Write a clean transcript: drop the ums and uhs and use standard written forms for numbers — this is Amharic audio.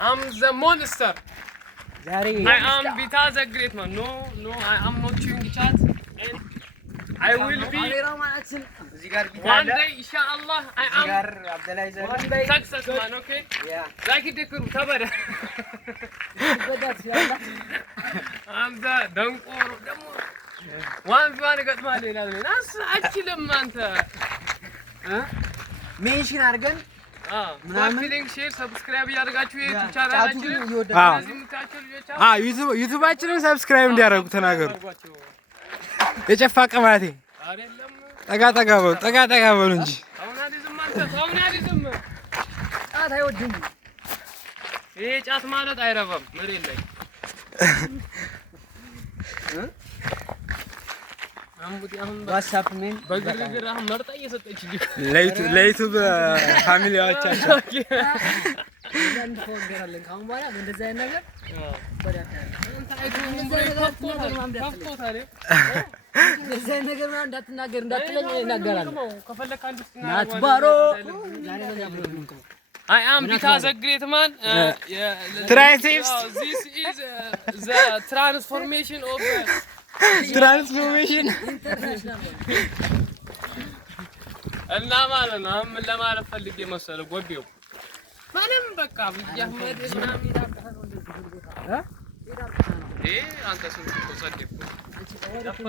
I'm the monster. I am Vita the great man. No, I am not chewing chat. And I will be one day, inshallah. I am one day success man. Okay. Yeah. Like it, tabara. I'm the don't one got my little. That's actually manta. Mention argan. Feeling share subscribe ያደርጋችሁ የዩቲዩብ ቻናላችንን ዩቲዩባችንን ሰብስክራይብ እንዲያደርጉ ተናገሩ። የጨፋ ቀማቴ ጠጋ በሉ እንጂ ጫት አይወድም። ይሄ ጫት ማለት አይረባም መሬት ላይ ዋትስአፕ ምን በግርግር አሁን መርጣ እየሰጠች ለዩቲዩብ ፋሚሊዎቻቸው እንደፎገራለን ካሁን በኋላ እንደዛ አይነት ነገር እንደዛ ነገር ነው እንዳትናገር እንዳትለኝ እናገራለን። ከፈለክ አንድ ናትባሮ I am Vita the great man. Triceps. This is the transformation of ትራንስፎርሜሽን እና ማለት ነው። ምን ለማለት ፈልጌ መሰለህ ጎቤው ማንም በቃ አህመድ ምናምን አንተ ስንት ተሰደብኩ